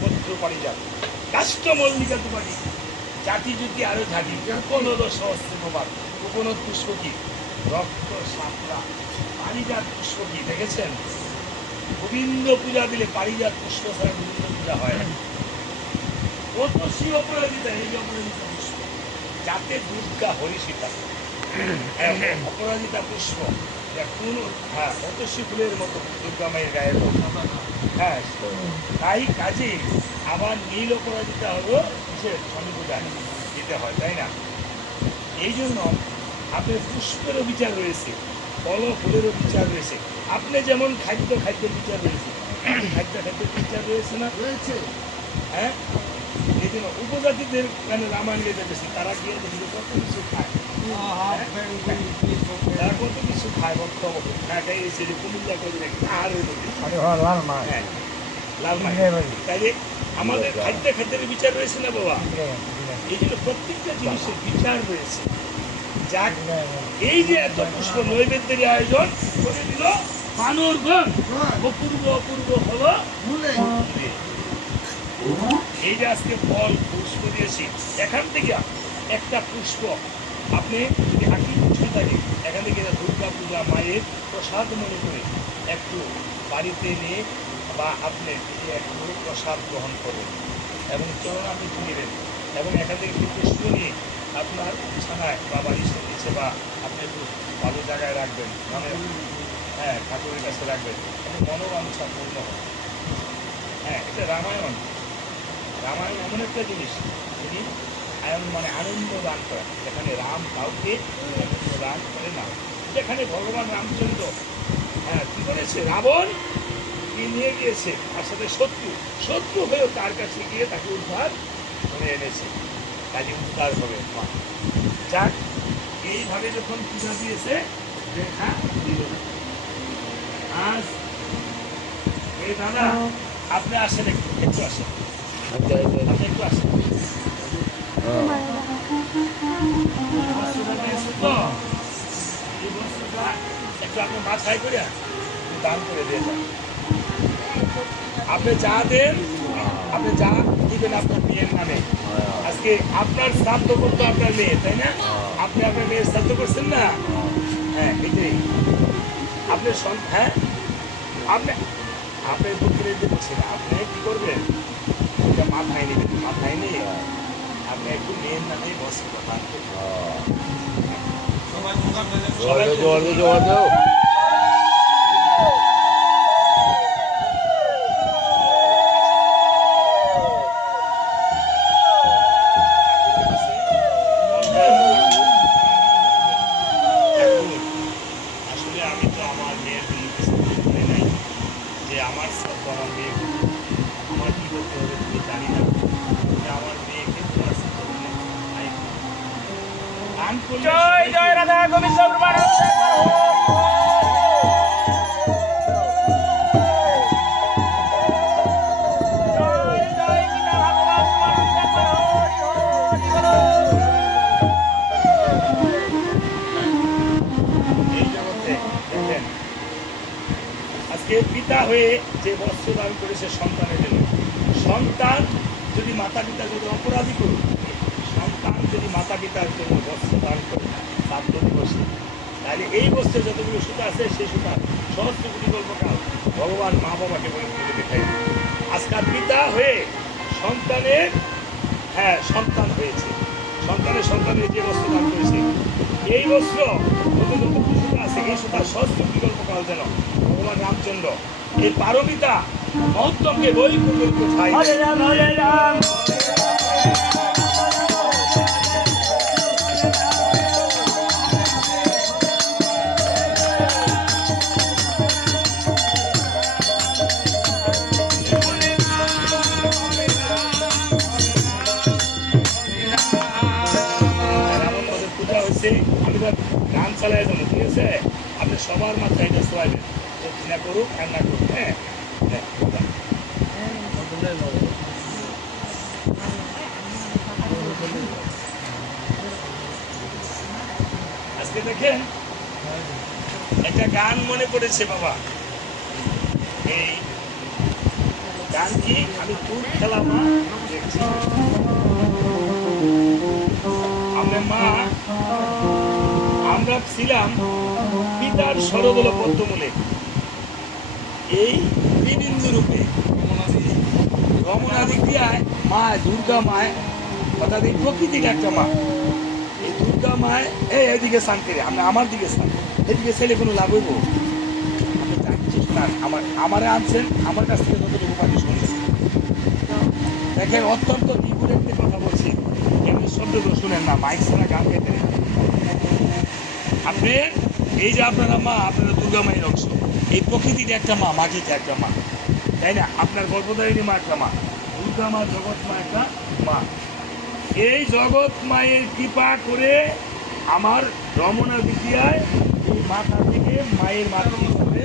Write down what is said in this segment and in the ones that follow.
পত্র পারি যান কাষ্টমল্লিকা তোমারি জাতি যদি আরও ঝাঁকি উপনদ সহস্র প্রবাদ উপনদ পুষ্প কি? রক্ত সাপড়া পারিজাত পুষ্প কি? দেখেছেন? গোবিন্দ পূজা দিলে পারিজাত পুষ্প ছাড়া গোবিন্দ পূজা হয় না। অতসী অপরাজিতা এই যে অপরাজিতা পুষ্প। যাতে দুর্গা হরি সীতা হ্যাঁ, অপরাজিতা পুষ্প। কোন হ্যাঁ অতসী ফুলের মতো দুর্গা মায়ের গায়ের। হ্যাঁ তাই কাজে আবার নীল অপরাজিতা হলো কিসের শনি পূজা দিতে হয় তাই না? এই জন্য আপনার পুষ্পেরও বিচার রয়েছে ফল ফুলেরও বিচার রয়েছে। আপনি যেমন খাদ্য খাদ্যের বিচার রয়েছে। খাদ্য খাদ্যের বিচার রয়েছে না? রয়েছে। হ্যাঁ? এই জন্য উপজাতিদের মানে রামায়ণ বেশি তারা গিয়ে দেখি কত কিছু খায়। তারা কত কিছু খায় বক্তব্য হ্যাঁ তাই এই যে কুমিল্লা করে আর নদী। লাল মা হ্যাঁ লাল আমাদের খাদ্য খাদ্যের বিচার রয়েছে না বাবা? এই জন্য প্রত্যেকটা জিনিসের বিচার রয়েছে। যাক এই যে এত পুষ্প নৈবেদ্যের আয়োজন করে দিল বানরগণ অপূর্ব অপূর্ব হলো এই যে আজকে ফল পুষ্প দিয়েছি এখান থেকে একটা পুষ্প। আপনি আঁকি পুষ্প থাকে এখান থেকে দুর্গা পূজা মায়ের প্রসাদ মনে করে। একটু বাড়িতে নিয়ে বা আপনি একটু প্রসাদ গ্রহণ করবেন এবং চরণ আপনি নেবেন এবং এখান থেকে একটি পুষ্প নিয়ে আপনার বিছানায় বা বাড়ির নিচে বা আপনি একটু ভালো জায়গায় রাখবেন। মানে হ্যাঁ ঠাকুরের কাছে রাখবেন। এবং মনোবাঞ্ছা পূর্ণ হবে হ্যাঁ এটা রামায়ণ। রামায়ণ এমন একটা জিনিস, যিনি আয়ন মানে আনন্দ দান করেন। যেখানে রাম কাউকে আনন্দ দান করে না। যেখানে ভগবান রামচন্দ্র হ্যাঁ কি করেছে রাবণ? কি নিয়ে গিয়েছে? তার সাথে শত্রু। শত্রু হয়েও তার কাছে গিয়ে তাকে উদ্ধার করে এনেছে। কাজে উদ্ধার হবে। যাক এইভাবে যখন পূজা দিয়েছে দেখা দিল আজ এই দাদা আপনি আসেন একটু একটু আসেন। আপনি একটু আসেন। তো? এই বস্তুটা একটু আপনি মাথায় করে দান করে দিয়ে যান। আপনি যা দেন, আপনি যা দিবেন আপনার মেয়ের নামে। আজকে আপনার শ্রাদ্ধ করতো আপনার মেয়ে, তাই না? আপনি আপনার মেয়ের শ্রাদ্ধ করছেন না? হ্যাঁ এটাই। আপনি হ্যাঁ? আপনি আপনি পুত্রে দিচ্ছেন আপনি কি করবেন? এটা মাথায় নেবেন, মাথায় নিয়ে আপনি একটু মেয়ের নামে বস্ত্র দান আসলে আমি তো আমার সব আমার মেয়ে আমার কি করতে হবে জানি না যে আমার মেয়ে কিন্তু আছে করলে তাই গান করলে জয় জয় রাধা গোবিন্দ আজকে পিতা হয়ে যে বস্ত্র দান করেছে সন্তানের জন্য, সন্তান যদি মাতা পিতা যদি অপরাধী করুক যদি মাতা পিতার জন্য বস্ত্র দান করে শ্রাদ্ধ দিবসে তাহলে এই বস্ত্রে যতগুলো সুতা আছে, সেই সুতা সমস্ত কল্পকাল ভগবান মা বাবাকে বলে তুলে দেখাই আজকাল পিতা হয়ে সন্তানের হ্যাঁ সন্তান হয়েছে। সন্তানের সন্তানের যে বস্ত্র দান করেছে, এই বস্ত্র আছে, এই সুতা সহস্র বিকল্প কাল যেন ভগবান রামচন্দ্র, এই পারমিতা মহত্তমকে বই কোথায় সবার মাথায় এটা শোয়াবেন দক্ষিণা করুক আর না করুক হ্যাঁ? হ্যাঁ, আজকে দেখেন একটা গান মনে পড়েছে বাবা। এই গান কি? আমি দুধ খেলা মা দেখছি। আমরা মা আমরা ছিলাম পিতার সরদল পদ্মমূলে। এই বিবিন্দু রূপে রমনা দিক দিয়ে মা, দুর্গা মায়, অর্থাৎ এই প্রকৃতির একটা মা। এই দুর্গা মায় এই এদিকে স্নান করে আমরা আমার দিকে স্নান এদিকে ছেলে কোনো লাভ হইব? আপনি আমার আমারে আনছেন, আমার কাছ থেকে যতটুকু পাখি শুনেছি। দেখেন, অত্যন্ত নিগুড় একটি কথা বলছি। এমনি শব্দ তো শুনেন না, মাইক ছাড়া গান নেই। আপনি এই যে আপনারা মা, আপনারা দুর্গা মায়ের অংশ। এই প্রকৃতির একটা মা, মাটিতে একটা মা। তাই না? আপনার গর্ভধারিণী মা একটা মা, দুর্গা মা, জগৎ মা একটা মা। এই জগৎ মায়ের কৃপা করে আমার রমনা বিদ্যায় এই মাথা থেকে মায়ের মাতৃ হিসাবে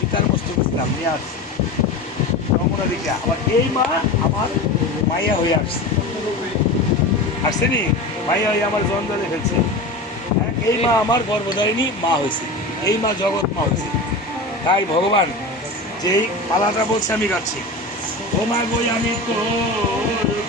পিতার মস্তক ছিলাম নিয়ে আসছি। রমনা দিকে আবার এই মা আমার মাইয়া হয়ে আসছে। আসছেনি মাইয়া হয়ে আমার জন্দালে ফেলছে। এই মা আমার গর্ভধারিণী মা হয়েছে। এই মা জগৎ মা হয়েছে। তাই ভগবান, যেই পালাটা বলছে আমি গাচ্ছি। ও মা গই আমি তোর